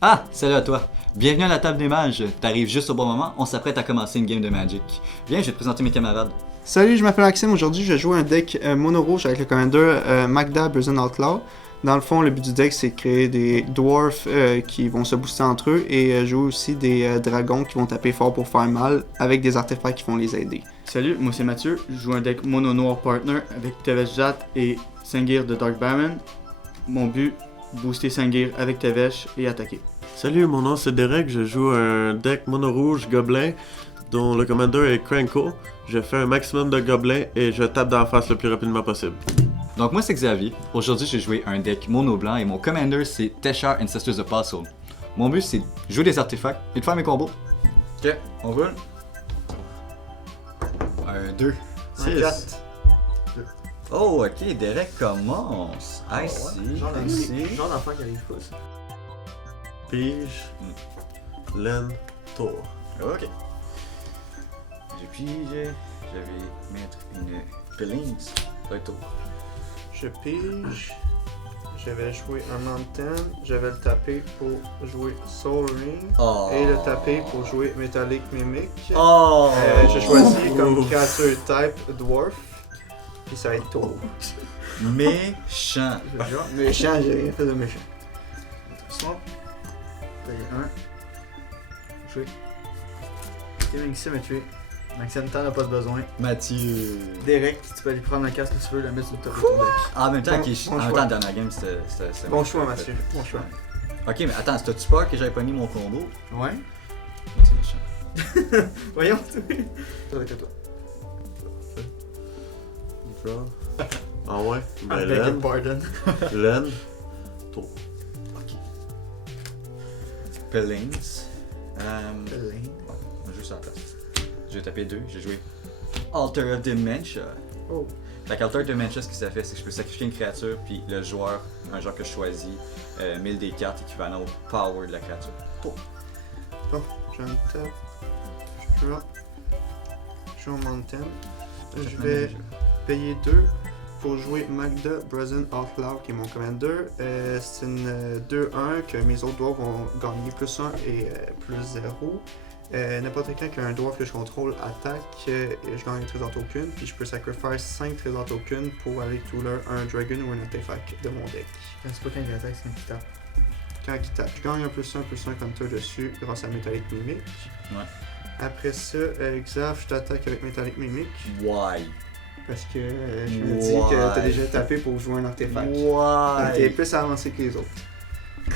Ah, salut à toi. Bienvenue à la table des mages. T'arrives juste au bon moment, on s'apprête à commencer une game de Magic. Viens, je vais te présenter mes camarades. Salut, je m'appelle Maxime. Aujourd'hui, je vais jouer un deck mono rouge avec le commander Magda Brazen Outlaw. Dans le fond, le but du deck, c'est de créer des dwarfs qui vont se booster entre eux et jouer aussi des dragons qui vont taper fort pour faire mal avec des artefacts qui vont les aider. Salut, moi c'est Mathieu, je joue un deck mono noir partner avec Tevesh Jat et Sengir de Dark Baron. Mon but, booster Sengir avec Tevesh et attaquer. Salut, mon nom c'est Derek, je joue un deck mono rouge gobelin dont le commander est Cranko. Je fais un maximum de gobelins et je tape dans la face le plus rapidement possible. Donc moi c'est Xavier. Aujourd'hui j'ai joué un deck mono blanc et mon commander c'est Teshar Ancestors Apostle. Mon but c'est de jouer des artefacts et de faire mes combos. Ok, on roule. 1, 2, 6. Oh ok, Derek commence. I see, I see. Genre d'enfant qui arrive pas, ça. Pige, laine, tour. Ok. J'ai pigé. Je vais mettre une Billings. Le tour. Je pige. Je vais jouer un Mountain. Je vais le taper pour jouer Soul Ring. Oh. Et le taper pour jouer Metallic Mimic. Oh. Je choisis comme créature type Dwarf. Puis ça va être tour. Méchant. Méchant, j'ai rien fait de méchant. Swamp. Payer 1. Jouer. Et Maxime a tué. Maxime, t'en as pas de besoin. Mathieu. Derek, tu peux aller prendre un casque si tu veux, le mettre sur le top de ton deck. En même temps, Bon- ok, bon en même choix. temps, la dernière game, c'était Bon choix, Mathieu. Bon choix. Ok, mais attends, c'était-tu peur que j'avais pas mis mon combo? Ouais. C'est méchant. Voyons, Toi, avec toi. Draw. Ah ouais? Ben Avec laine, Pardon. laine, tour. Billings. On va jouer sur la place. J'ai tapé 2, j'ai joué Altar of Dementia. Oh. Fait qu'Altar of Dementia, ce que ça fait, c'est que je peux sacrifier une créature, puis le joueur, un joueur que je choisis, 1000 des cartes équivalent au power de la créature. Bon, je me tape. Je draw. Je joue un Mountain. Je vais payer 2 pour jouer Magda Brazen Outlaw qui est mon commander. C'est une 2-1 que mes autres dwarfs vont gagner plus 1 et plus 0. N'importe quand qu'un dwarf que je contrôle attaque, et je gagne un trésor token, puis je peux sacrifier 5 trésors tokens pour aller cooler un dragon ou un artefact de mon deck. C'est pas quand il attaque, c'est quand il tape. Quand il tape, je gagne un plus 1 counter dessus grâce à Metallic Mimic. Ouais. Après ça, Xav, je t'attaque avec Metallic Mimic Why? parce que je me dis que t'as déjà tapé pour jouer un artefact. T'es Why? plus avancé que les autres.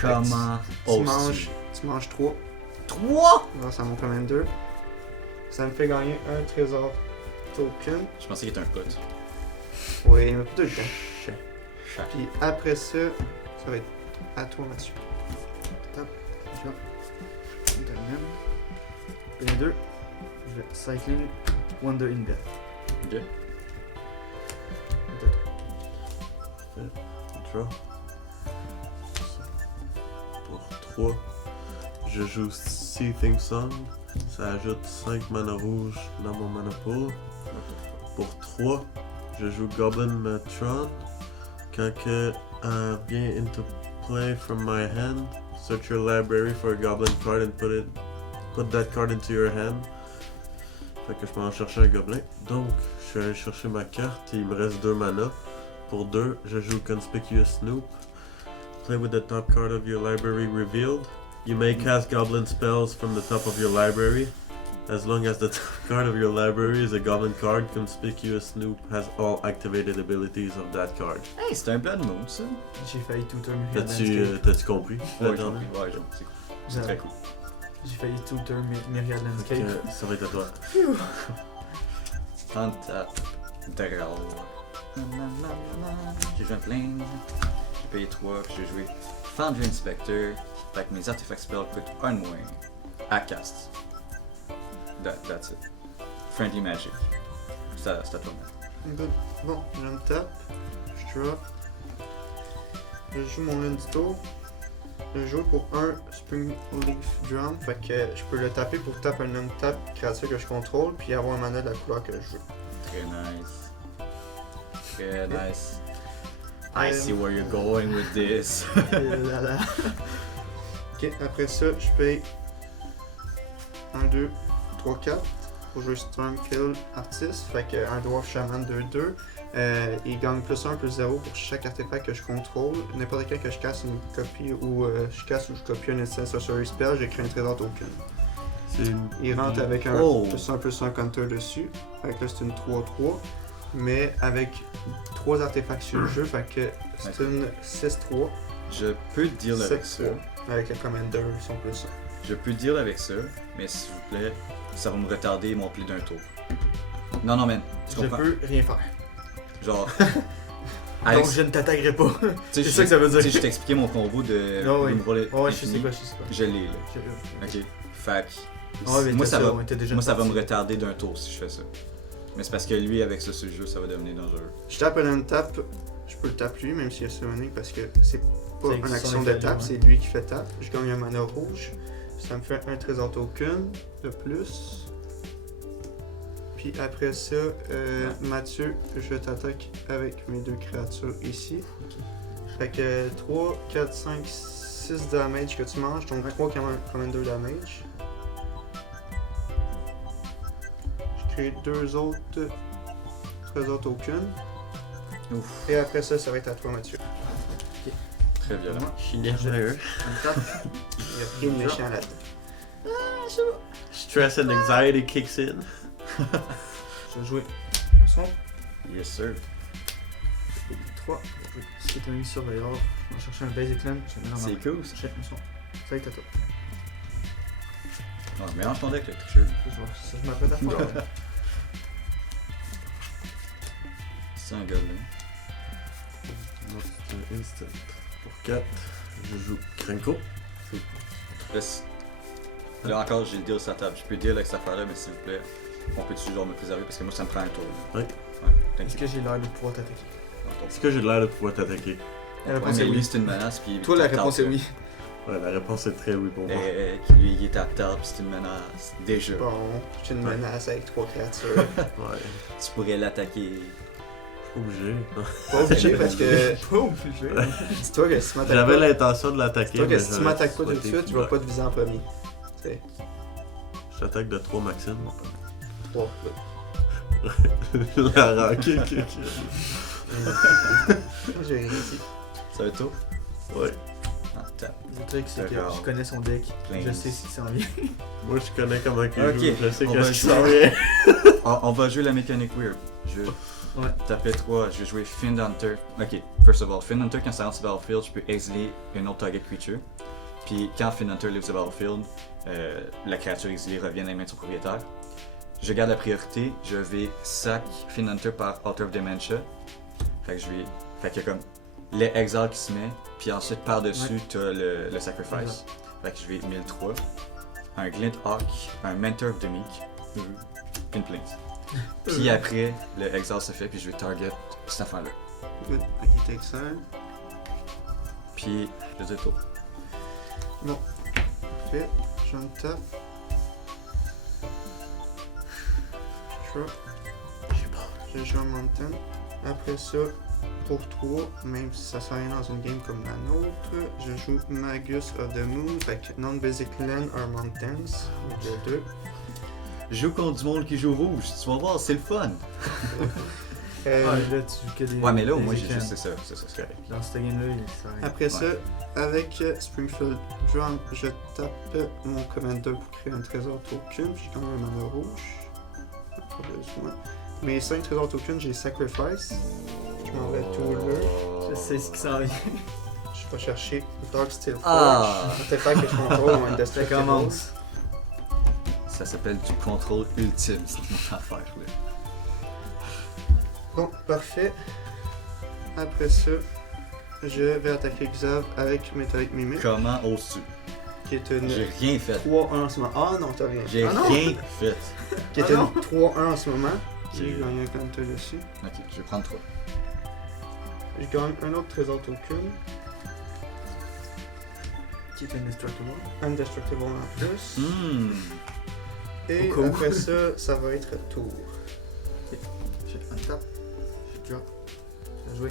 Comment? Tu manges 3 3? grâce à mon commander. Ça me fait gagner un trésor token. Je pensais qu'il était un put. Oui, il m'a pas tout le temps. Chat. Puis après ça, ça va être à toi, Mathieu. Et les deux, je vais Cycling Wonder in Death. Ok. Draw. Pour 3, je joue Seething Song. Ça ajoute 5 mana rouge dans mon mana pool. Pour 3, je joue Goblin Matron. Quand que vient into play from my hand, search your library for a goblin card and put that card into your hand. Fait que je peux en chercher un gobelin. Donc, je suis allé chercher ma carte et il me reste 2 mana. Pour 2, je joue Conspicuous Snoop. Play with the top card of your library revealed. You may cast goblin spells from the top of your library. As long as the top card of your library is a goblin card, Conspicuous Snoop has all activated abilities of that card. Hey, c'est un Blood Moon, ça? J'ai failli tutor T'as-tu compris? Ouais, Attends. ouais, j'aime. C'est cool. C'est très cool. J'ai failli tutor Myriad Landscape. Ok, ça va être à toi. Untap. Draw. J'ai joué un plein. J'ai payé 3, puis j'ai joué Foundry Inspector. Fait que mes artefacts spells coûtent 1 moins à cast. That's it. Friendly Magic. C'est à toi. Bon, je me tape. Je drop. Je joue mon lune du tour. Je joue pour un Spring Leaf Drum. Fait que je peux le taper pour taper un untap créature que je contrôle, puis avoir un mana de la couleur que je veux. Très nice. Très nice. I see where you're going with this. Et là là. Ok, après ça, je paye 1, 2, 3, 4 pour jouer Storm Kill Artist. Fait que un Dwarf Shaman 2-2. Il gagne plus 1, plus 0 pour chaque artefact que je contrôle. N'importe quel que je casse une copie ou je casse ou je copie un Instant Sorcery Spell, j'écris un trésor token. Il rentre avec un plus 1 counter dessus. Fait que là c'est une 3-3. Mais avec 3 artefacts sur le jeu, fait que c'est une 6-3. Je peux deal avec ça. Avec le Commander, ils sont plus 1. Je peux deal avec ça, mais s'il vous plaît, ça va me retarder mon play d'un tour. Non, mais tu Je comprends? peux rien faire. Genre. Donc Alex, je ne t'attaquerai pas. tu sais, c'est ça que ça veut dire. Tu sais, je t'ai expliqué mon combo de Ah oui. me voler Ouais, je sais infini. quoi, je sais quoi. Je l'ai là. Ok. Ok. Fait que Ah ouais, mais moi, t'as ça va, ouais, t'as déjà moi une ça va me partie. retarder d'un tour si je fais ça. Mais c'est parce que lui, avec ça sur le jeu, ça va devenir dangereux. Je tape un tap, je peux le taper lui, même s'il y a summoning, parce que c'est pas C'est une son action de effet, tap, ouais. c'est lui qui fait tap. Je gagne un mana rouge, ça me fait un trésor token de plus. Puis après ça, Mathieu, je t'attaque avec mes 2 créatures ici. Fait que 3, 4, 5, 6 damage que tu manges, donc 3 commander damage. Je crée 2 autres trésors tokens. Ouf, Et après ça, ça va être à toi, Mathieu. très violent. Je suis nerveux. On tape. Il y a rien de méchant là-dedans. Stress and anxiety kicks in. Je vais jouer son Yes, sir. 3. C'est un surveilleur. On va chercher un basic land. Je vais mettre dans C'est cool ça. Check mon son. Ça y est, à toi. Non, mélange ton deck avec le tricheur. Je m'apprête à faire. C'est un gars là. Non, c'est un instant. Pour 4, je joue Krenko. Là encore, j'ai le deal sur la table. Je peux deal avec cette affaire-là, mais s'il vous plaît, on peut-tu genre me préserver parce que moi ça me prend un tour. Là. Oui. Thank Est-ce you. que j'ai l'air de pouvoir t'attaquer? Est-ce que j'ai l'air de pouvoir t'attaquer? La Ouais, réponse mais est lui oui. c'est une menace puis. Toi, la il réponse est tente, oui. Ouais, la réponse est très oui pour moi. Lui il est à table, c'est une menace. Déjà. Bon, j'ai une menace avec 3 créatures. Ouais, Tu pourrais l'attaquer. obligé. Pas obligé parce que. Pas obligé. Dis-toi que si tu m'attaques J'avais pas, l'intention de l'attaquer. dis-toi que mais si tu j'aurais m'attaques pas tout de souhaité suite, tu qu'il vas pas te viser en premier. Tu sais, Je t'attaque de 3 Maxime. 3. La raquette. J'ai rien dit. Ça va être tôt? Ouais. Ah, tape. Le truc, c'est que D'accord. je connais son deck. Plein. Je sais ce qui s'en vient. Moi, je connais comment il Ok, joue. Je sais on qu'est-ce va qui jouer. s'en vient. On va jouer la mécanique weird. Je Ouais. taper 3, je vais jouer Fiend Hunter. Ok, first of all, Fiend Hunter, quand ça rentre sur le battlefield, je peux exiler une autre target creature. Puis quand Fiend Hunter leaves the battlefield, la créature exilée revient dans les mains de son propriétaire. Je garde la priorité, je vais sac Fiend Hunter par Altar of Dementia. Fait que je vais. Fait qu'il y a comme l'exile qui se met, puis ensuite par-dessus, t'as le sacrifice. Fait que je vais 1003. Un Glint Hawk, un Mentor of the Meek, une plainte. Puis après, le exile se fait, puis je vais target cette affaire-là. Good. Ok, take ça. Puis, je dis tout. Fait, je me tape. Je joue un Mountain. Après ça, pour 3, même si ça sert à rien dans une game comme la nôtre, je joue Magus of the Moon. Fait que non-basic land are mountains. Les deux. Je joue contre du monde qui joue rouge, tu vas voir, c'est le fun. Là, tu joues que des. Ouais, mais là, au moins, des j'ai icons. juste c'est correct. Dans cette game-là, il sert à rien. Après ça, avec Springfield Drum, je tape mon commander pour créer un trésor token. Puis j'ai quand même un mana rouge. Pas besoin. Mes 5 trésors tokens, j'ai Sacrifice. Je m'en vais tout là. Je sais ce qui s'en vient. Je vais chercher Dark Steel Forge. Ah. Artefact que je contrôle ou Ça Indestructible. commence. Ça s'appelle du contrôle ultime, cette mon affaire là. Bon, parfait. Après ça, je vais attaquer Xav avec Metallic Mimic, Comment oses-tu? qui est une J'ai rien fait. 3-1 en ce moment. Ah non, t'as rien. J'ai Ah non, rien fait. qui est Ah non. une 3-1 en ce moment. J'ai- J'ai gagné un counter dessus. Ok, je vais prendre 3. Je gagne un autre trésor token. Qui est indestructible. Indestructible en plus. Et Au cas où. après ça, ça va être tour. J'ai un tap. J'ai drop. Je vais jouer.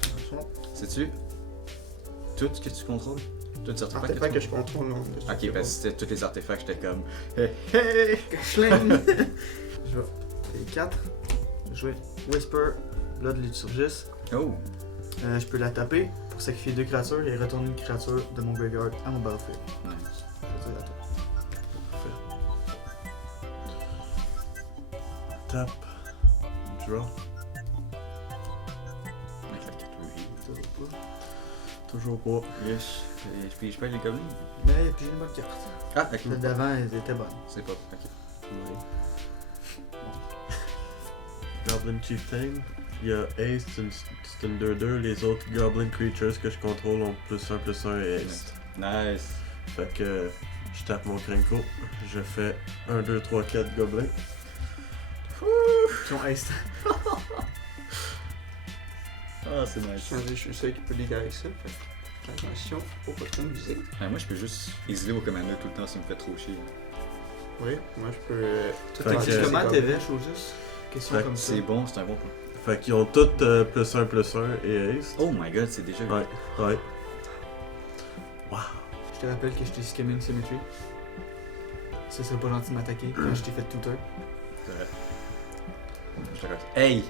Attention. Sais-tu? Tout ce que tu contrôles? Tous les artefacts Artefact que tu je contrôle, non. Ok, ben si c'était tous les artefacts, j'étais comme. Hey! Schling! Je vais payer 4. Jouer Whisper, Blood Liturgis. Oh! Je peux la taper pour sacrifier 2 créatures et retourner une créature de mon graveyard à mon battlefield. Nice. Je vais dire à toi. Tap. Draw. Avec la carte Ruby. Toujours pas. Yes. Puis je paye les gobelins. Mais puis j'ai une bonne carte. Ah, ok. Celle d'avant, elle était bonne. C'est pas. Ok. Goblin Chieftain. Il y a Haste, c'est une 2-2. Les autres Goblin Creatures que je contrôle ont +1/+1 et Haste. Nice. Fait que je tape mon Krenko. Je fais 1, 2, 3, 4 gobelins. Qui ont haste. Ah, c'est nice. Je suis seul qui peut lider avec ça. Fait que attention, faut pas trop viser. Moi, je peux juste exiler au commander tout le temps, ça me fait trop chier. Oui, moi je peux. Tout Fait que- Comment t'es vêche au juste? Question Fait que comme ça. C'est bon, c'est un bon point. Fait qu'ils ont tous +1/+1 et Haste. Oh my god, c'est déjà. Ouais, ouais. Je te rappelle que je t'ai scamming Symmetry. Ce serait pas gentil de m'attaquer quand je t'ai fait tutor. C'est vrai. Je te raconte. Hey!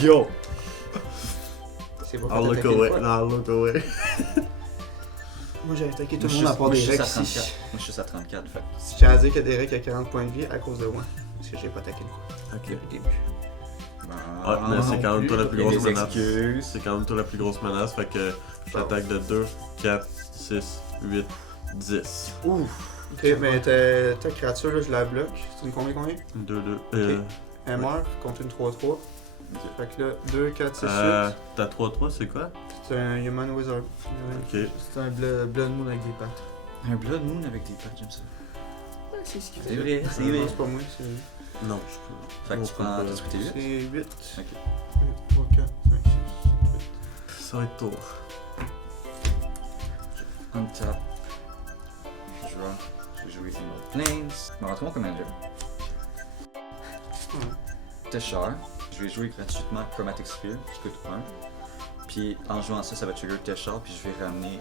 Yo! C'est pas I'll look attaquer une away. fois. Non, I'll look away. Moi j'ai attaqué tout Moi, le je monde à suis part des juste à Rex 34. ici. Moi, je suis juste à 34, fait. Je tiens à dire que Derek a 40 points de vie à cause de moi. Parce que j'ai pas attaqué une fois. Ok. Au début. Ah, mais c'est quand même toi la plus Il y a grosse des menace. excuses. C'est quand même toi la plus grosse menace. Fait que j'attaque de 2, 4, 6, 8, 10. Ouf! Ok, mais ta créature là, je la bloque. C'est une combien? 2, 2. Elle meurt contre une 3-3. Ok. Fait que là, 2, 4, 6, 8. T'as 3-3, c'est quoi? C'est un Human Wizard. Ok. C'est un Blood Moon avec des pattes. Un Blood Moon avec des pattes, j'aime ça. C'est ce qu'il C'est vrai, c'est vrai. C'est pas moi, c'est. Non, je peux. Fait que On tu peut prends. pas. T'as souhaité 8? C'est 8. Ok. 2, 3, 4, 5, 6, 7, 8. Ça va être tour. Untap. Draw. Je vais jouer Emerald Plains. Je vais rentrer mon commander. Teshar. Je vais jouer gratuitement Chromatic Sphere, qui coûte 1. Puis en jouant ça, ça va trigger Teshar, puis je vais ramener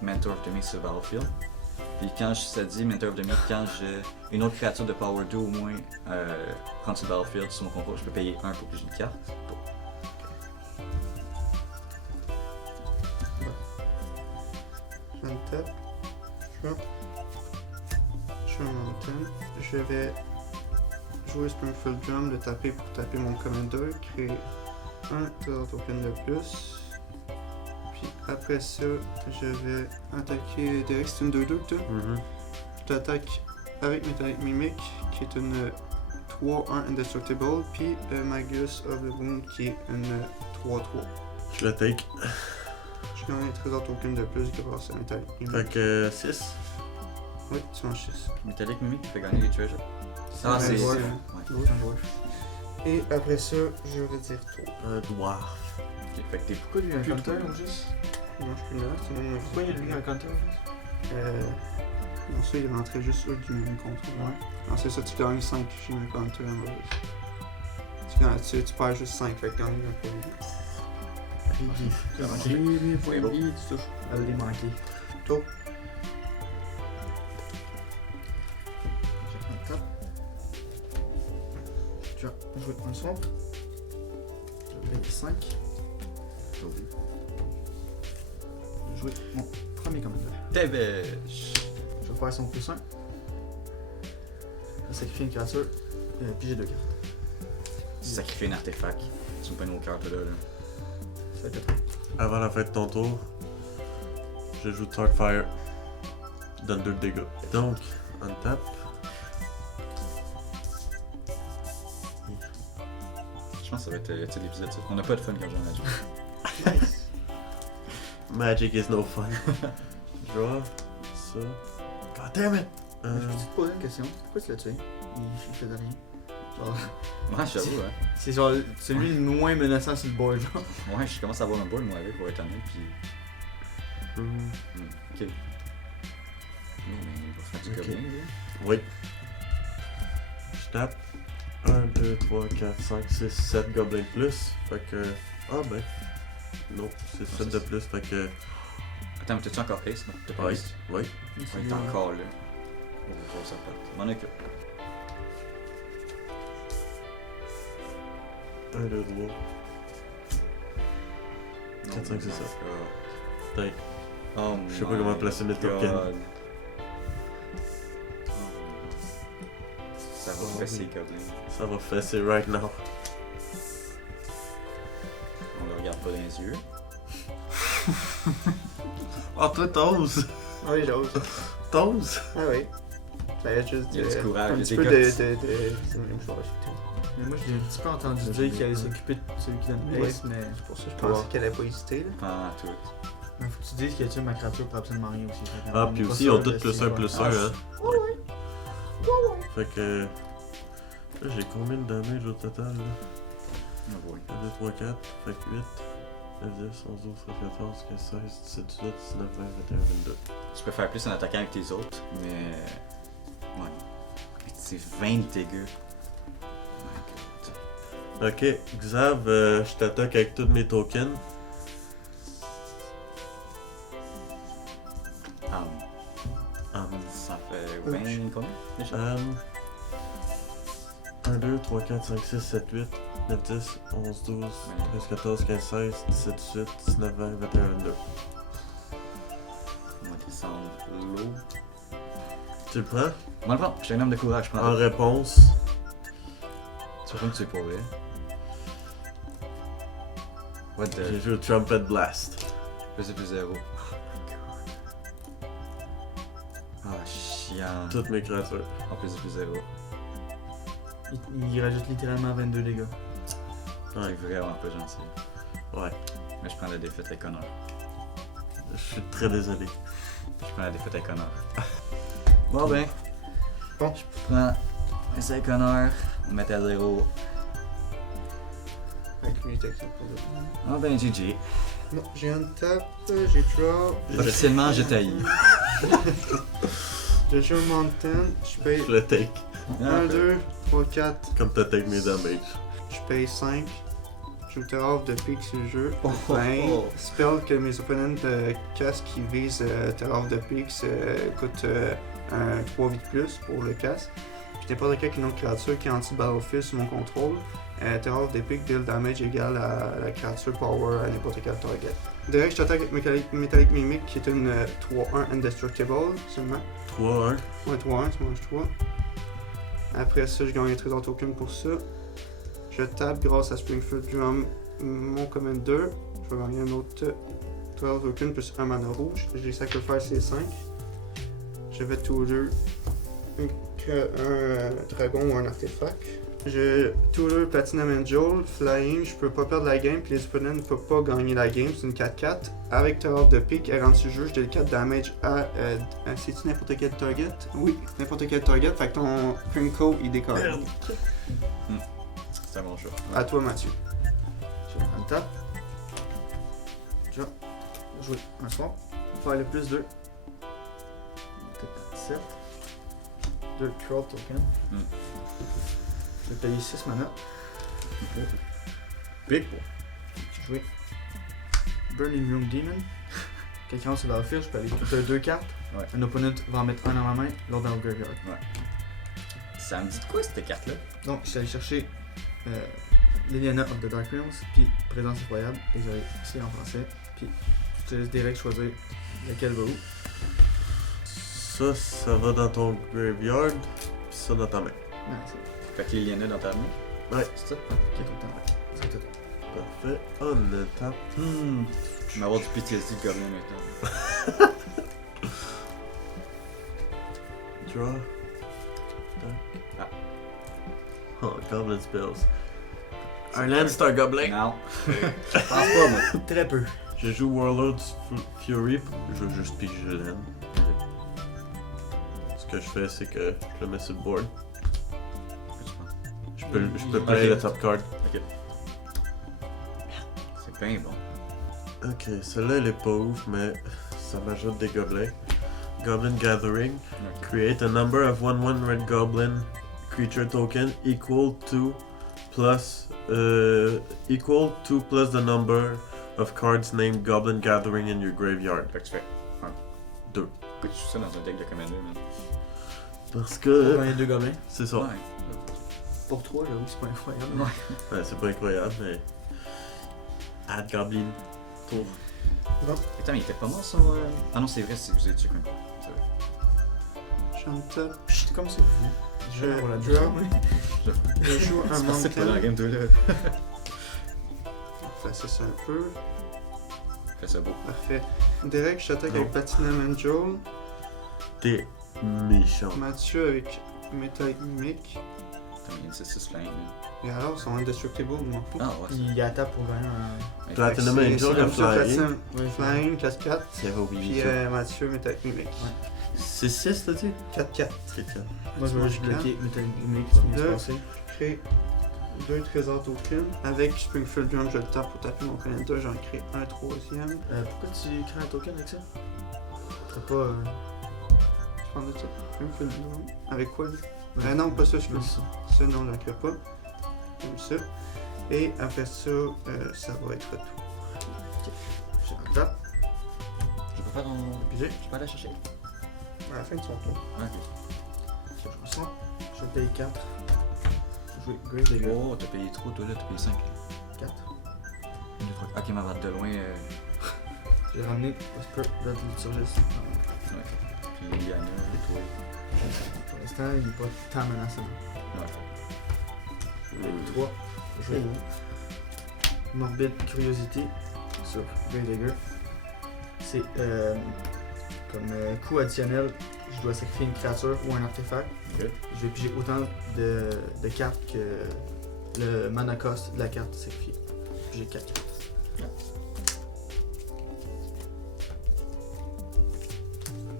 Mentor of the Mix sur le battlefield. Puis quand ça dit Mentor of the Mix, quand j'ai une autre créature de Power 2 au moins prendre sur le battlefield sur mon contrôle, je peux payer 1 pour que j'ai une carte. Je me tape. Je suis un mountain. Je vais jouer Springfield Drum, le taper pour taper mon commander, créer un token de plus. Puis après ça, je vais attaquer Derek, c'est une 2-2 que t'as. Je t'attaque avec Metallic Mimic, qui est une 3-1 Indestructible, puis Magus of the Wound, qui est une 3-3. Je le take. Je gagne un trésor token de plus grâce à Metallic Mimic. Fait que 6. Oui, tu en 6. Metallic Mimic qui fait gagner les treasures. Ah, un c'est. dwarf. Ouais. Un dwarf. Et après ça, je retire tour. Un dwarf. Ok, fait que t'es Pourquoi lui un Plus counter trop. ou juste? Non, je suis là, sinon on Pourquoi il y a lui un counter ou juste? Non, ça, il rentrait juste sur du même contre. Ouais. Non, c'est ça, tu gagnes 5 chez un counter en mauvaise. Tu perds juste 5, fait que gagner un peu. J'ai points de vie, tu touches à les manquer. Tour. Je tape. Tu vas jouer un swamp. Je vais 5. Je vais jouer mon premier commander. Tevesh. Je vais faire son +1. Je vais sacrifier une créature. Puis j'ai 2 cartes. Sacrifier un artefact. Tu me peines au cœur, là. Ça fait 4. Avant la fin de ton tour, je joue Darkfire. Donne 2 de dégâts. Donc, on tape. Je pense que ça va être l'épisode. On n'a pas de fun quand j'en ai joué. Nice. Magic is no fun. Draw. Ça. God damn it! Je peux te poser une question. Pourquoi tu l'as tué? Il faisait rien. Genre, Ouais, j'avoue, hein. c'est genre celui le moins menaçant sur le board. Genre. Ouais, je commence à avoir un board, moi, avec, pour être honnête, puis. Ok. Non, mais on va faire du Ok. gobelin, là. Oui. Je tape. 1, 2, 3, 4, 5, 6, 7 gobelins de plus. Fait que. Ah ben. Non, c'est 7 de plus. Fait que. Attends, t'es-tu encore face? Non, t'es pas Oui. face. Oui. Il est encore là. On va voir sa patte. M'en occupe. 1, 2, 3. 4, 5, 6, 7. Putain. Oh Je sais pas comment placer mes tokens. Ça va Oh, fesser, oui. Goblin. Ça va fesser right now. On le regarde pas dans les yeux. Oh, toi, t'oses! Ah oui, j'ose. T'oses! Ah oui. Ça va être juste Il y a du courage, un il y a petit des peu guts. c'est le même chose, c'est tout. Mais moi, j'ai un petit peu entendu dire qu'il allait s'occuper de celui qui donne Ouais. Ace, mais C'est pour ça que je Ouais. pensais qu'elle allait pas hésiter. Là. Ah, tout. faut que tu dises qu'il a tué ma créature pour absolument rien aussi. Fait qu'on Ah, est puis pas aussi, sûr on de doute si plus il 1, va- plus Ah, 1, hein. Fait que. Là, j'ai combien de damage au total, là? Oh boy. 1, 2, 3, 4. Fait que 8, 9, 10, 11, 12, 13, 14, 15, 16, 17, 18, 19, 20, 21, 22. Tu peux faire plus en attaquant avec tes autres, mais. Ouais. C'est 20 de dégâts. Oh my god. Ok, Xav, je t'attaque avec tous mes tokens. Ça fait 20 combien déjà? 1, 2, 3, 4, 5, 6, 7, 8, 9, 10, 11, 12, 13, 14, 15, 16, 17, 18, 19, 20, 21, 22. On va descendre l'eau. Tu le prends? Moi le prends, je suis un homme de courage, je prends En le. réponse, Tu vois que tu es pour vrai. What j'ai the. joué au Trumpet Blast. Plus 0. Oh my god. Ah, chiant. Toutes mes créatures. En plus 0. Il rajoute littéralement 22 dégâts. C'est Ouais, vraiment pas gentil. ouais. Mais je prends la défaite avec honneur. Je suis très désolé. Je prends la défaite avec honneur. Bon ben. Bon. Je prends un 5 honneur. On met à 0. Avec lui, t'as pour le. Ah ben GG. Non, j'ai un tap, j'ai draw. Officiellement, je taille. Je joue Mountain, je paye Je le take. 1, 2, 3, 4, Comme t'as take mes damage. je paye 5. Je te offre de pique sur le jeu. Oh, oh, Ben, oh. spell que mes opponents casque qui vise Terror de Pique coûte un 3 vie de plus pour le casque. Puis n'importe quelle autre créature qui est anti-battlefield sur mon contrôle, Terror de Pique deal damage égal à la créature power à n'importe quel target. Direct, je t'attaque avec Metallic Mimic qui est une 3-1 Indestructible seulement. 3, 1. Ouais, 3-1, tu manges 3. Après ça, je gagne un trésor token pour ça. Je tape grâce à Springfield Drum mon Commander. Je vais gagner un autre trésor token plus un mana rouge. J'ai sacrifice les 5. Je vais tutor un dragon ou un artefact. Je tutor Platinum Angel, Flying, je peux pas perdre la game, puis les opponents ne peuvent pas gagner la game, c'est une 4-4. Avec Terror de Pique, elle rentre sur le jeu, je donne 4 damage à. C'est-tu n'importe quel target? Oui, n'importe quel target, fait que ton Crimco il décolle. C'est un bon choix. À toi, Mathieu. Je prends le tap. Déjà, jouer un soir. Faire le plus 2. 7. 2 Troll Token. Hmm. Je vais payer 6 mana. Big. Jouer Burning Room Demon. Quelqu'un sur la fiche, je peux aller tutor 2 cartes. Ouais. Un opponent va en mettre un dans ma main, l'autre dans le graveyard. Ça me dit de quoi cette carte-là? Donc, je suis allé chercher Liliana of the Dark Realms, puis Présence effroyable, et j'aurai ici en français, puis je te laisse direct choisir lequel va où. Ça va dans ton graveyard, pis ça dans ta main. Non, c'est Fait que Liliana dans ta main? Ouais. C'est ça? ok, content. C'est tout. Parfait. On tape. Je vais avoir du PTSD de Goblin maintenant. Draw. Tac. Oh, Goblin Spells. Un Landstar Goblin. Non. Je pense pas, moi. Très peu. Je joue Warlord's Fury. Je veux juste piger Land. Ce que je fais, c'est que je le mets sur le board. Je peux play Ok. le top card. C'est bien bon. Ok, celle-là elle est pas ouf, mais ça m'ajoute des gobelins. Goblin Gathering. Create a number of 1/1 red goblin creature token equal to plus the number of cards named Goblin Gathering in your graveyard. Fait que tu fais 2. Pourquoi tu joues ça dans un deck de Commander, man? Parce Pour que. gagner 2 gobelins. C'est ça. Ouais. Pour 3, j'avoue que c'est pas incroyable. Ouais. Ouais, c'est pas incroyable, mais. Add Goblin. Tour. Attends, mais il était pas mort son. Ah non, c'est vrai, c'est vous êtes tué quand même. C'est vrai. Je me tape. Chut, comme c'est vous. Je pour la draw. Je joue un Je pensais pas dans la mountain. game 2 là. Placer ça un peu. Fais ça beau. Parfait. Derek, je t'attaque Non. avec Platinum Angel. T'es méchant. Mathieu avec Metallic Mimic. Attends, mais il y a une 6-6 flying, là. Et alors, ils sont indestructible, je m'en fous. Ah ouais. Il attaque pour gagner un. Ouais. Platinum Fait que Angel, c'est le comme ça, flying. Platinum Ouais, Flying, 4-4. J'avais oublié Puis ça. Mathieu, Metallic Mimic. C'est 6, t'as dit? 4-4. C'est 4. Moi, je vais juste Moi, je bloquer Metallic Mimic qui vient Deux. se passer. Crée 2 trésors tokens. Avec Springfield Drum, je le tape pour taper mon Canada. J'en crée un troisième. Pourquoi tu crées un token avec ça? T'as pas. Je prends de ça. Springfield Drum. Avec quoi, lui? Non, pas ça, je Non, fais ça. ça. Non, j'en crée pas. Comme ça. Et après ça, ça va être tout. J'ai un tap. Je peux pas dans. Pigé. Je peux aller la chercher. À la fin de son tour. Ah, ok. Je joue ça. Je paye 4. Je joue Grave Digger. Oh, t'as payé trop, toi là, t'as payé 5. 4. Ok, ma vente de loin. J'ai ramené Whisper Red Surges. Ouais. Puis Yana et toi. Pour l'instant, il est pas tant menaçant. Ouais. 3. Je joue Morbid Curiosity sur Grave Digger. C'est comme coup additionnel, je dois sacrifier une créature ou un artefact. Ok. Je vais piger autant de cartes que le mana cost de la carte sacrifiée. J'ai 4 cartes.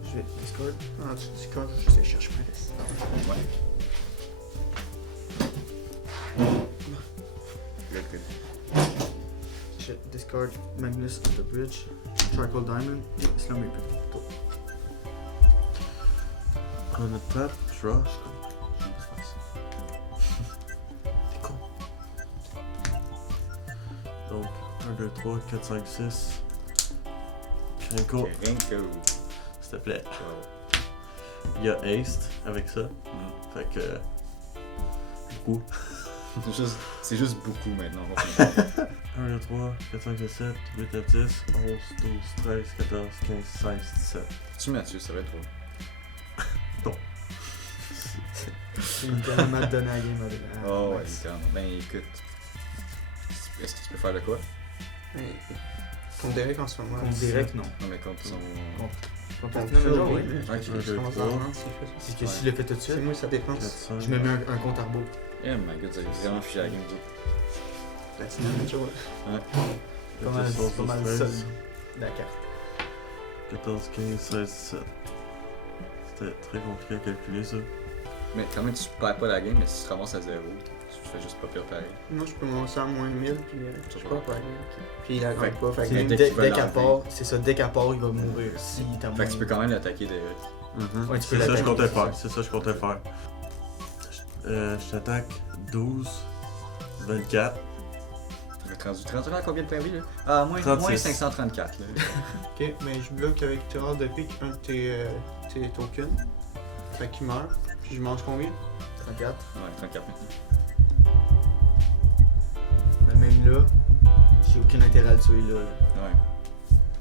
Je vais discard. Ah, tu dis quand je sais, je cherche ma liste. Ouais. Good, good. Je discard Magnus of the Bridge, Charcoal Diamond et Slum Reaper. On a tap, draw. T'es con. Donc, 1, 2, 3, 4, 5, 6. Crinko, Ok, Rinko. s'il te plaît. Wow. Il y a Haste avec ça. Mm. Fait que. Beaucoup. C'est juste beaucoup maintenant. 1, 2, 3, 4, 5, 6, 7, 8, 9, 10, 11, 12, 13, 14, 15, 16, 17. Tu Mathieu, ça va être trop. C'est une tellement mal donnée à la game avec. Oh ouais, littéralement. Ben écoute. Est-ce que tu peux faire de quoi? Contre Derek en ce moment. Contre direct, non. Non mais contre son. Contre Contre Platinum Phil, Angel, oui. oui. Ok, Je je commence à vois. rendre s'il fait ça. C'est que s'il le fait tout de C'est suite, moi, ça 4, dépense. 5. je me mets un compte arbo. Yeah, my god, vous avez vraiment fiché la game, vous. Platinum Angel. Pas mal, pas mal seul la carte. 14, 15, 16, 17. C'était très compliqué à calculer ça. Mais quand même, tu perds pas la game, mais si tu te ramasses à 0, tu fais juste pas pire pareil. Moi, je peux monter à moins 1000, puis je Ça peux va. pas. Puis il a Fait- pas. Fait C'est que Mais une dès dès qu'il va qu'à l'enlever. part, c'est ça, dès qu'à part, il va mourir si t'as Fait que tu peux quand même l'attaquer direct. Ouais, tu peux C'est ça que je l'attaquer, comptais c'est faire. ça. C'est ça que je comptais faire. Je t'attaque 12, 24. Tu rendu là à combien de points de vie là? Ah, moins 36. 534 là. Ok, mais je bloque avec Terror de pique un de tes tokens. Fait qu'il meurt. Puis je mange combien? 34. Ouais, 34 maintenant. Mais même là, j'ai aucun intérêt à le tuer là. Ouais.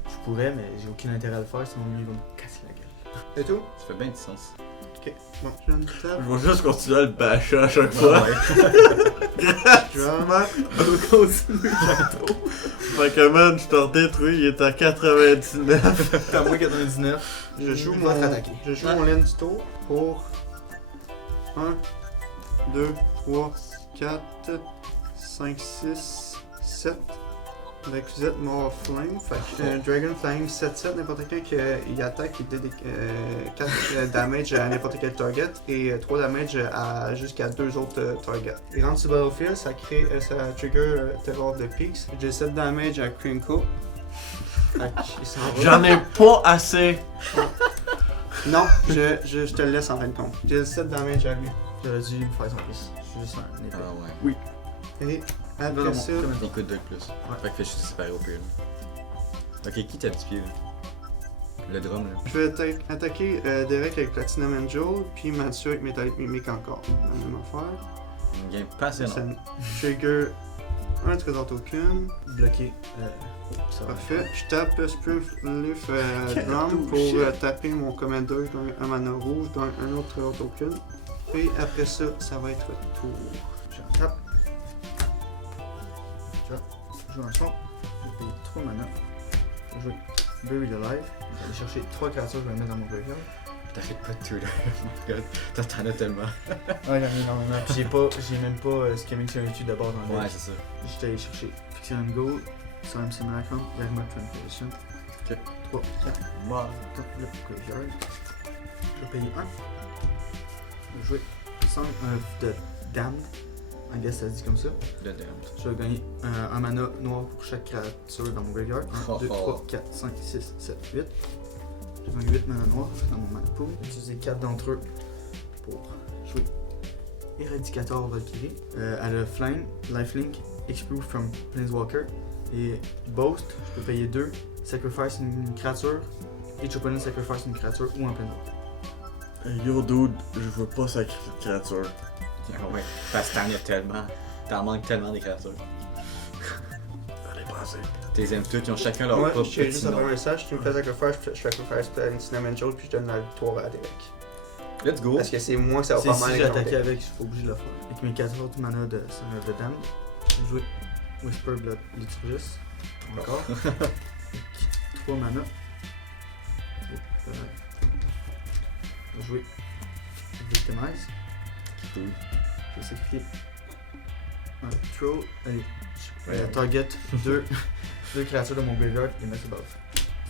Je pourrais, mais j'ai aucun intérêt à le faire, sinon lui il va me casser la gueule. C'est tout? Ça fait bien du sens. Ok, bon, je viens de tape. Je vais juste continuer à le bâcher à chaque fois. Ouais. Je vais Continue, Fait que man, je t'en détruis, il est à 99. T'as moins 99. Je joue Il mon, va te rattaquer. je joue mon lane du tour pour 1, 2, 3, 4, 5, 6, 7. Avec vous êtes mort flame. Fait que Dragon Flame 7-7, n'importe quand qu'il attaque, il donne 4 damage à n'importe quel target et 3 damage à jusqu'à 2 autres targets. Il rentre sur Battlefield, ça crée, ça trigger Terror of the Peaks. J'ai 7 damage à Krinko. Fait qu'il s'en va. J'en ai pas assez. Non, je te le laisse en fin de compte. J'ai 7 damage à lui. J'aurais dû me faire son plus. Je suis juste un épée. Ah ouais. Et après Non, non, ça, comme Écoute 2 de plus. Fait que fais juste séparer au pire. Là. Ok, qui t'a 10 pieds là? Le drum, là. Je vais attaquer Derek avec Platinum Angel, puis Mathieu avec Metallic Mimic encore. La même affaire. Une game pas assez Ça longue. trigger un trésor token. Bloqué. Ça va. Parfait. Je tape Springleaf Drum pour taper mon Commander dans un mana rouge dans un autre trésor token. Et après ça, ça va être tour. Je tape. Je joue un son. Je vais payer 3 mana. Pour jouer Buried Alive. Je vais aller chercher 3 créatures, je vais les mettre dans mon graveyard. T'arrêtes pas de tuer, là. Oh my god. T'en as tellement. Ouais, j'en ai énormément. Puis j'ai même pas Scamming Servitude d'abord dans le Ouais, deck. c'est ça. J'étais allé chercher Fiction and Gold, Solemn Simulacrum, Yagma Translation. Ok. 3, 4, Moi. top le graveyard. Je vais payer 1. Je vais jouer Song of the Damned. I guess ça se dit comme ça. Le damned. Je vais gagner un mana noir pour chaque créature dans mon graveyard. 1, 2, 3, 4, 5, 6, 7, 8. J'ai gagné 8 mana noirs dans mon mana pool. J'ai utilisé 4 d'entre eux pour jouer Éradicator Valkyrie. Elle a Flame, Lifelink, Exploit from Planeswalker et Boast. Je peux payer 2, sacrifice une créature, each opponent sacrifice une créature ou un Planeswalker. Yo dude, je veux pas sacrifier de créature. Ah ouais. Parce que t'en as tellement. T'en manques tellement des créatures. Allez, passez. Tes aimes tous, ils ont chacun leur Moi, propre je tiens petit juste à nom. faire un message. Si tu me fais sacrifice, je sacrifice Platinum Angel, puis je donne la victoire à Derek. Let's go. Parce que c'est moi, ça va C'est pas si mal j'attaquais avec mon deck. avec, je suis pas obligé de le faire. Avec mes 4 autres mana de Son of the Damned, je vais jouer Whisper Blood Liturgis. Encore. Avec 3 mana. Je vais jouer Victimize. Cool. Je vais sacrifier un Troll. Allez, Ouais. target 2 créatures de mon graveyard et mettre above.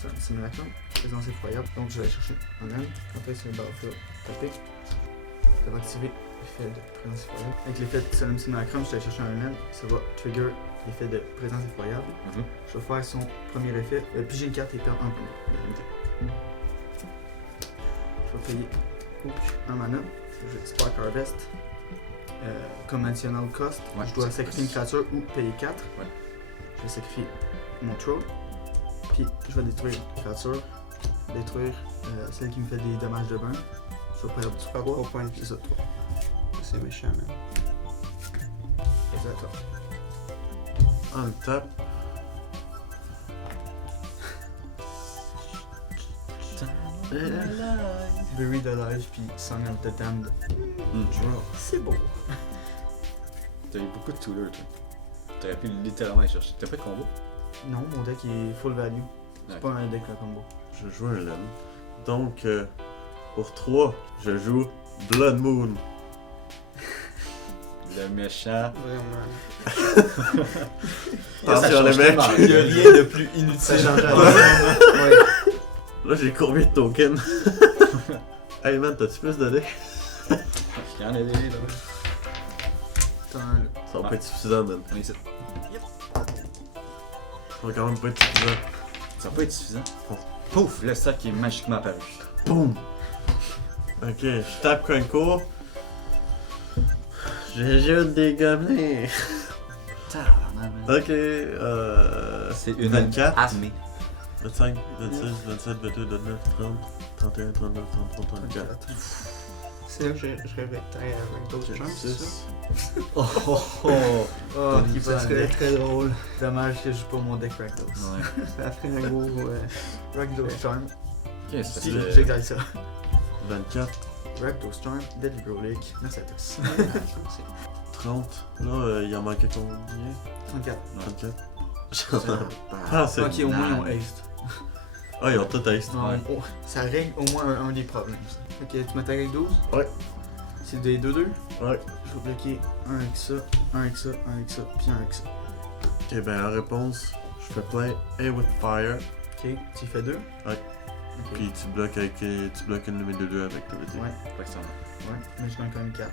C'est un simulacrum. Présence effroyable. Donc je vais aller chercher un land. Après c'est le battlefield. Taper. Ça va activer l'effet de présence effroyable. Avec l'effet de Solemn Simulacrum, je vais aller chercher un land. Ça va trigger l'effet de présence effroyable. Mhm. Je vais faire son premier effet. Puis j'ai une carte et perd un point. Je vais payer un mana. Je vais Spark Harvest. Comme additional cost, Ouais, je dois ça sacrifier une coûte. créature ou payer 4. Ouais. Je vais sacrifier mon troll. Puis je vais détruire une créature. Détruire celle qui me fait des dommages de burn. Je vais perdre Tu perds 3. 3 points de vie. C'est ça, 3. C'est méchant, man. Exactement. On le tape. Buried Alive puis Song of the Damned. Draw. C'est beau. T'as eu beaucoup de toolers, toi. T'aurais pu littéralement les chercher. T'as pas de combo? Non, mon deck est full value. C'est Ouais. pas un deck à combo. Je joue un land. Donc, pour 3, je joue Blood Moon. Le méchant. Vraiment. Attention les mecs. Il y a rien de plus inutile. Ça change Ouais. Là, j'ai combien de tokens? Hey man, t'as-tu plus de decks? Il y en a des là. Attends, Ça va pas être suffisant, man. On est ici. Ça va quand même pas être suffisant. Ça va pas être suffisant. Pouf! Le sac est magiquement apparu. Boum! Ok, je tape Cranko. J'ajoute des gobelins. Ok, C'est une 24. armée. 25, 26, 27, 22, 29, 30, 31, 39, 33, 34. C'est là que je rêvais de taille avec d'autres gens, c'est ça? 6. Oh oh oh! Oh, qui Ça serait très drôle. Dommage que je joue pas mon deck Rakdos. Ouais. Ça ferait un gros. Rakdos Charm. Ok, c'est Si, parce que- j'exagère ça. 24, Rakdos Charm, Deadly Grolic, merci à tous. 30. Là, il en manquait combien? 34. 34. Ah, c'est. Ok, au moins ils ont haste. Ah, ils ont tout haste. Non, Ouais. oh, ça règle au moins un des problèmes. Ça. Ok, tu m'attaques avec 12? Ouais. C'est des 2-2? Ouais. Je vais bloquer un avec ça, un avec ça, un avec ça, puis un avec ça. Ok, ben en réponse, je fais plein Air with Fire. Ok, tu fais 2? Ouais. Ok. Puis tu bloques avec. Tu bloques une limite de 2 avec le VT. Ouais, Fait que ça va. ouais, mais je gagne quand même 4. Ouais.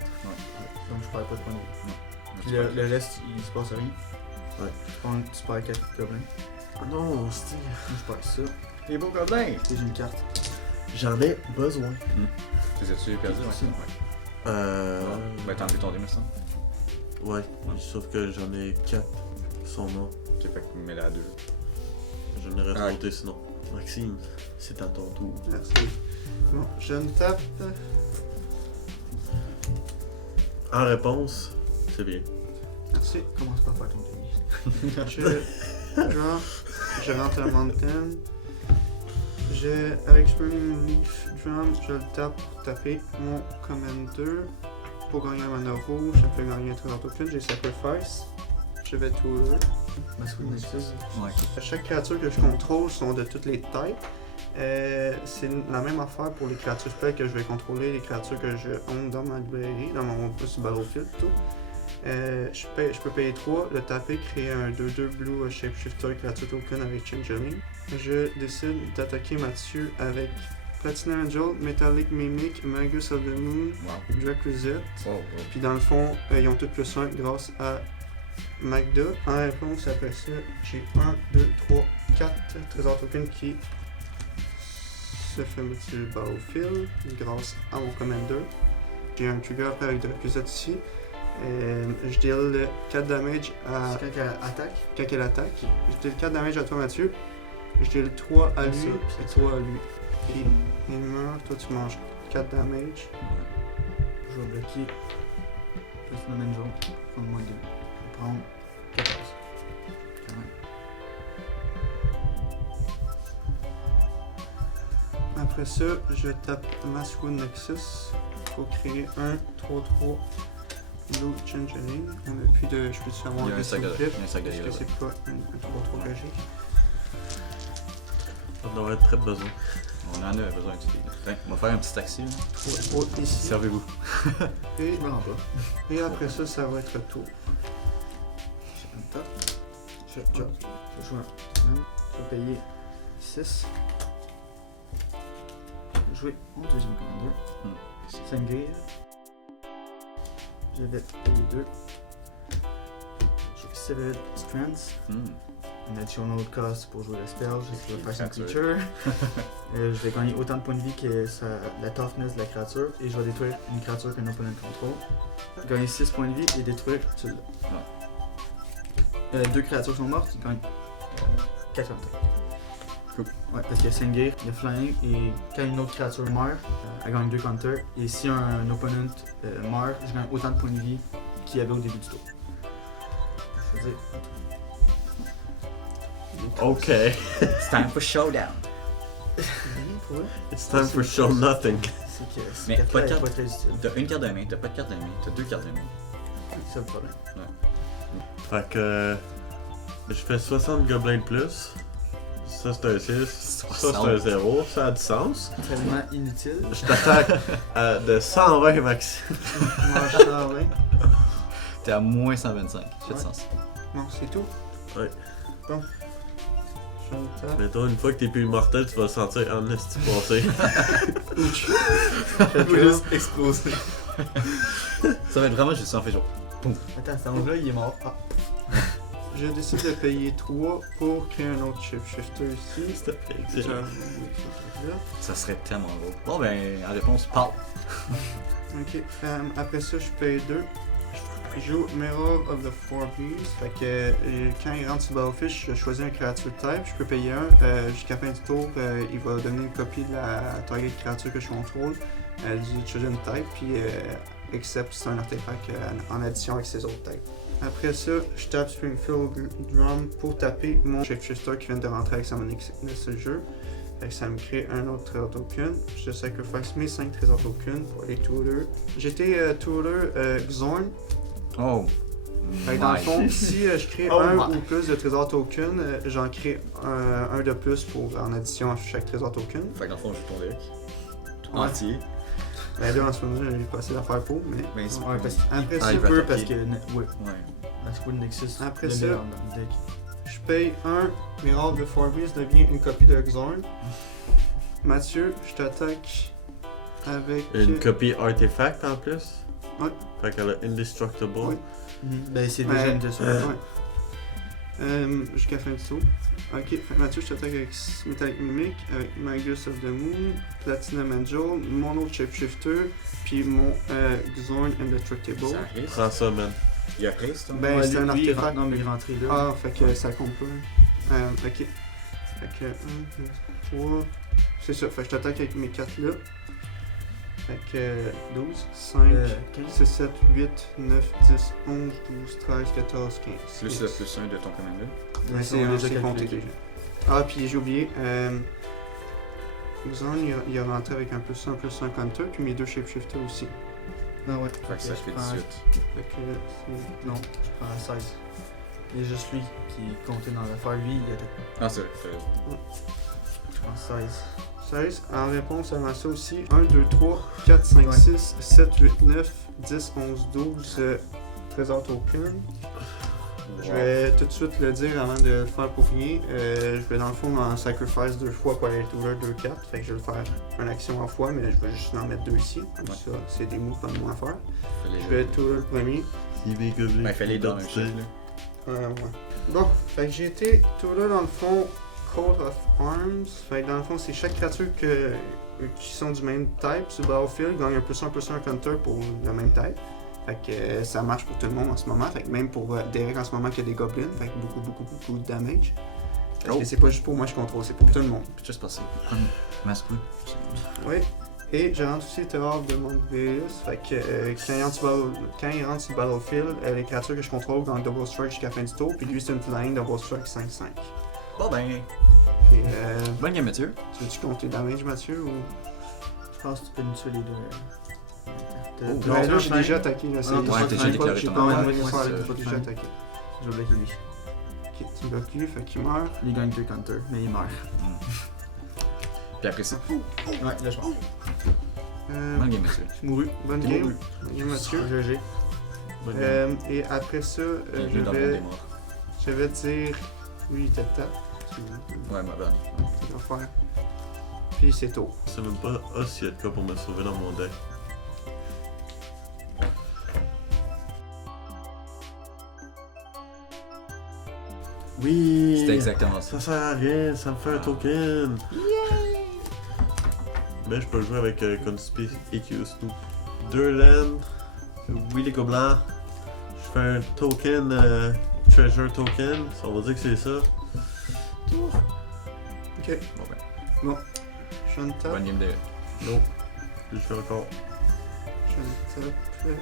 Donc je perds pas de points de vie. Puis C'est pas le reste, il se passe rien. Ouais. Tu perds 4 gobelins. Ah non, c'est. Moi, je perds ça. Les beaux gobelins! Et j'ai une carte. J'en ai besoin. Les as-tu perdu? Ouais. Ouais. Ouais. Ben t'as enlevé ton dé, me semble. Ouais, sauf que j'en ai 4 qui sont morts. Ok, fait que mets-la à 2. Je n'aurais Ah. sauté sinon. Maxime, c'est à ton tour. Merci. Bon, je me tape. En réponse, c'est bien. Merci. Commence par faire ton pays. Je rentre la mountain. Avec Spring Leaf Drum, je le tape pour taper mon Commander. Pour gagner un mana rouge, je peux gagner un trésor token, j'ai Sacrifice. Je vais tout là. Masquerade Nexus. Ouais. Chaque créature que je contrôle sont de toutes les tailles. C'est la même affaire pour les créatures spells que je vais contrôler, les créatures que je own dans ma librairie, dans mon plus battlefield tout. Je peux payer 3, le taper, créer un 2/2 blue shapeshifter créature token avec Changeling. Je décide d'attaquer Mathieu avec Platinum Angel, Metallic Mimic, Magus of the Moon, Wow. Dracosette. Oh, oh. Puis dans le fond, ils ont tous plus 1 grâce à Magda. En réponse, après ça, j'ai 1, 2, 3, 4 trésors tokens qui se fait mettre sur le battlefield grâce à mon Commander. J'ai un trigger après avec Dracosette ici. Je deal 4 damage à C'est quand elle attaque. quand elle attaque. Je deal 4 damage à toi, Mathieu. Je deal 3 à lui Ça, et 3 à lui. Puis il meurt, toi tu manges 4 damage. Je vais bloquer. Platinum Angel. Prendre moins 2. Je vais prendre 14. Quand même. Après ça, je tape Masquerade Nexus pour créer un 3/3 Blue Changeling. On a plus de. Je peux te savoir Il y a un saga flip, il y a un saga parce que là-bas. c'est pas un 3/3 que j'ai. On aurait très besoin. On en a besoin de ça. Tiens, on va faire un petit taxi. Là. 3/3 ici. Servez-vous. Et, Je me rends pas. et après ça, ça va être tour. J'ai un top. Je joue un. Je vais payer 6. Jouer mon deuxième commander. 5 grilles. Je vais payer 2. J'ai Severed Strands. Un additional cost pour jouer le spell. Je vais faire une creature. Je vais gagner autant de points de vie que la toughness de la créature. Et je vais détruire une créature qu'un opponent contrôle. Gagner 6 points de vie et détruire celui-là. 2 créatures sont mortes, je gagne 4 en tout. Cool. Ouais, parce qu'il y a Sengir, il y a Flying, et quand une autre créature meurt, elle gagne 2 counters. Et si un opponent meurt, je gagne autant de points de vie qu'il y avait au début du tour. Je veux dire. Ok. It's time for showdown. Pour vrai, It's time for show nothing. c'est que Mais cette pas de carte-là est carte. pas très utile. T'as une carte de main, t'as pas de carte de main, t'as 2 cartes de main. C'est le problème. Fait que. Je fais 60 gobelins de plus. Ça c'est un 6. Ça c'est un 0. Ça a du sens. Tellement inutile. Je t'attaque de 120 maximum. Mange ça, ouais. T'es à moins 125. Fait de Ouais. sens. Bon, c'est tout. Ouais. Bon. Je me tape. Mais toi, une fois que t'es plus immortel, tu vas le sentir en esti passé. exploser. Ça va être vraiment juste ça, en fait genre. Attends, cet ange-là, il est mort. Ah. Je décide de payer 3 pour créer un autre shifter ici. S'il te plaît, excellent. Là. Ça serait tellement gros. Bon ben, en réponse, parle. Ok, après ça, je paye 2. Je joue Mirror of the Four Beasts. Fait que quand il rentre sur Battlefield, je choisis un créature type. Je peux payer un. Jusqu'à la fin du tour, il va donner une copie de la target créature que je contrôle du Chosen Type. Puis except c'est un artefact en addition avec ses autres types. Après ça, je tape Springfield Drum pour taper mon Shapeshifter qui vient de rentrer avec sa monnaie de ce jeu. Fait que ça me crée un autre trésor token. Je sacrifice mes 5 trésors tokens pour les Tutor. J'étais Tutor Xorn. Oh. Fait que dans le My. fond, si je crée Oh un my. ou plus de trésors tokens, j'en crée un de plus pour en addition à chaque trésor token. Fait que dans le fond, je joue ton deck. Ouais. Entier. Ben là, en ce moment, j'ai pas assez d'affaires pour, mais. Mais c'est Ouais, parce que Après Ah, ça, il va peu attaquer. parce que. Ouais, Ouais. la Squid Nexus. Après le ça- meilleur dans le deck. je paye un. Mirror of the Four Beasts devient une copie de Xorn. Mathieu, je t'attaque avec. Une copie artefact en plus. Ouais. Fait qu'elle est indestructible. Ouais. Ben, c'est déjà une de ceux Jusqu'à la fin du tour. Ok, fait que Mathieu, je t'attaque avec Metallic Mimic, avec Magus of the Moon, Platinum Angel, mon autre Shapeshifter, puis mon Xorn Indestructible. Ça risque. Prends ça, man. Il y a haste, hein? Ben, c'est un lui, il artefact. rentre- Non, mais il est rentré là. Ah, fait que ça compte pas. Ok. Fait que 1, 2, 3. C'est ça, fait que je t'attaque avec mes 4 là. Fait que 12, 5, 15. 6, 7, 8, 9, 10, 11, 12, 13, 14, 15. Plus le plus 1 de ton commander. Ouais, c'est compté déjà. Ah, puis j'ai oublié. Xorn, il a rentré avec un plus 1, plus 1 counter, puis mes 2 shapeshifters aussi. Ah ouais. Fait que ça Ok, fait je prends- 18. Fait que c'est. Non, je prends 16. Il y a juste lui qui est compté dans l'affaire. Lui, il attaque. Ah, c'est vrai. Je prends 16. 16. En réponse à ça aussi, 1, 2, 3, 4, 5, Ouais. 6, 7, 8, 9, 10, 11, 12, trésor token. Je vais tout de suite le dire avant de le faire pour rien. Je vais dans le fond en sacrifice 2 fois pour aller tour 2 4. Fait que je vais le faire une action en fois, mais je vais juste en mettre 2 ici. Comme Ouais. ça, c'est des moves pas de moins à faire. Fallait Je vais tour le premier. Si mes gobelins. Ben, fallait dans un font chef, là. Ouais. Bon, fait que j'ai été tout là dans le fond Coat of Arms. Fait que dans le fond, c'est chaque créature qui sont du même type sur Battlefield gagne un plus 1 counter pour le même type. Fait que ça marche pour tout le monde en ce moment. Fait que même pour Derek en ce moment qui a des goblins, fait que beaucoup de damage. Parce Oh. que c'est pas juste pour moi que je contrôle, c'est pour tout le monde. Puis juste passer. Masquerade. Oui. Et je rentre aussi Terror de Montveus. Fait que quand il rentre sur le Battlefield, les créatures que je contrôle gagnent Double Strike jusqu'à la fin du tour. Puis lui, c'est une flying Double Strike 5-5. Bon ben, Puis, bonne game, Mathieu. tu veux-tu compter damage, Mathieu, ou... Je pense que tu peux nous tuer les deux. Oh. Ben là, j'ai déjà attaqué, là, c'est... Ah, j'ai ouais, pas- t'as j'ai déjà pas- déclaré j'ai ton pas attaque. envoyé Ouais, faire, c'est j'ai ça. pas déjà attaqué. Je vais bloquer lui. Ok, tu bloques lui, fait qu'il meurt. Il gagne 2 counters, mais il meurt. Puis après ça, Ouais, là je meurs. bonne game, Mathieu. Mouru. Bonne T'es game. mouru. Bonne game, Mathieu. GG. Bonne game. Et après ça, Bienvenue dans le monde des morts. je vais dire... Lui, il était tap. Ouais, ma bonne. Il va faire. Puis c'est tout. Je sais même pas s'il y a de quoi pour me sauver dans mon deck. Oui! C'était exactement ça. Ça sert à rien, ça me fait un token! Mais je peux jouer avec Conspic et Snoop. 2 lands, oui les gobelins. Je fais un token, treasure token, ça on va dire que c'est ça. Ok, Bon ben, je ne tape. bonne game de. Non, je fais encore. Je ne tape.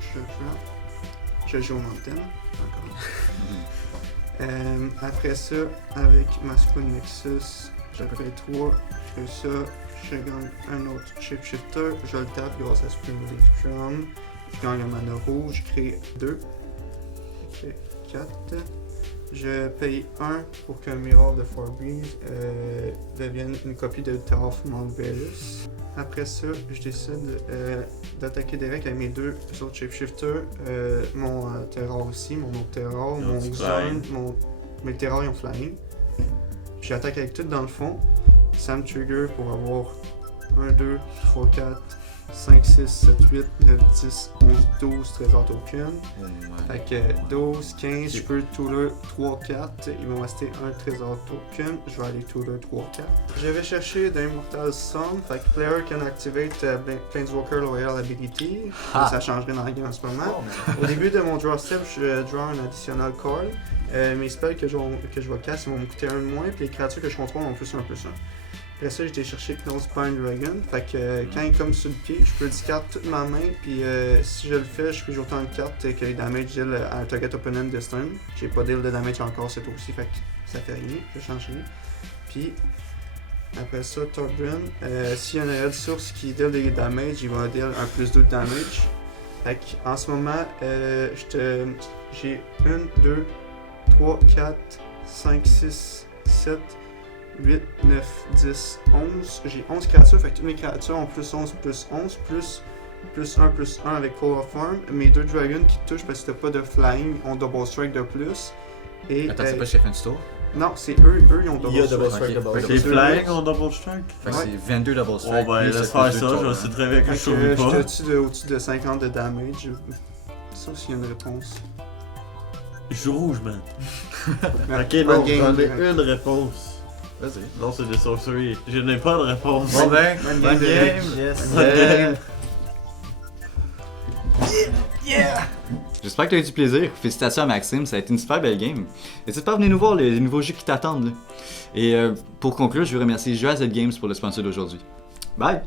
Je prends. Je joue au mountain. Encore. Après ça, avec Masquerade Nexus, je fais 3, je fais ça, je gagne un autre shapeshifter, je le tape grâce à Spring Leaf Drum, je gagne un mana rouge, je crée 2, je fais 4, je paye 1 pour que Mirror de Forbreeze devienne une copie de Tower of Montveus. Après ça, je décide d'attaquer Derek avec mes 2 autres shapeshifters, mon terror aussi, mon autre terror, Ils mon ont du Xorn, flying. mes terrors ils ont flying. Puis j'attaque avec tout dans le fond. Ça me trigger pour avoir 1, 2, 3, 4, 5, 6, 7, 8, 9, 10, 11, 12 trésors token. Fait que 12, 15, je peux touler 3, 4. Il va me rester un trésor token. Je vais aller touler 3, 4. J'avais cherché d'Immortal Song. Fait que player can activate Planeswalker Loyal Ability. Ah. Ça changerait dans la game en ce moment. Au début de mon draw step, je draw un additional card. Mes spells que je vais cast vont me coûter 1 de moins. Puis les créatures que je contrôle ont plus 1, plus 1. Après ça, j'ai cherché Close Pine Dragon. Fait que quand il est comme sur le pied, je peux discard toute ma main. Puis si je le fais, je peux jouer autant de cartes que les damage deal à un target opponent de stun. J'ai pas deal de damage encore cette tour-ci, fait que ça fait rien. Je change rien. Puis après ça, Torbjorn, s'il y a un aide source qui deal des damage, il va deal un plus 2 de damage. Fait que en ce moment, j'ai 1, 2, 3, 4, 5, 6, 7. 8, 9, 10, 11. J'ai 11 créatures, fait que toutes mes créatures ont plus 11, plus 11, plus 1 avec Call of Arm. Mes 2 dragons qui touchent parce que t'as pas de flying ont double strike de plus. Et, Attends, c'est pas chez fin du tour? non, c'est eux, ils ont Il y a double double strike. strike Ok. de base. C'est deux flying lands. en double strike? Fait que Ouais. c'est 22 double Oh strike. ben plus laisse ce faire plus ça, deux tours, je hein. sais très bien que je Fait survis que pas. j'étais au-dessus de 50 de damage. Sauf s'il y a une réponse. Je suis rouge, man. Ouais. Ok, non, Bonne game, j'en ai Derek. une réponse. Vas-y. Non, c'est des sorceries. Je n'ai pas de réponse. Bon ben, Bonne bonne game, game. Yes. Bonne game. Je J'espère que tu as eu du plaisir. Félicitations à Maxime, ça a été une super belle game. N'hésite pas à venir nous voir les nouveaux jeux qui t'attendent. Là. Et pour conclure, je veux remercier Jeux Games pour le sponsor d'aujourd'hui. Bye!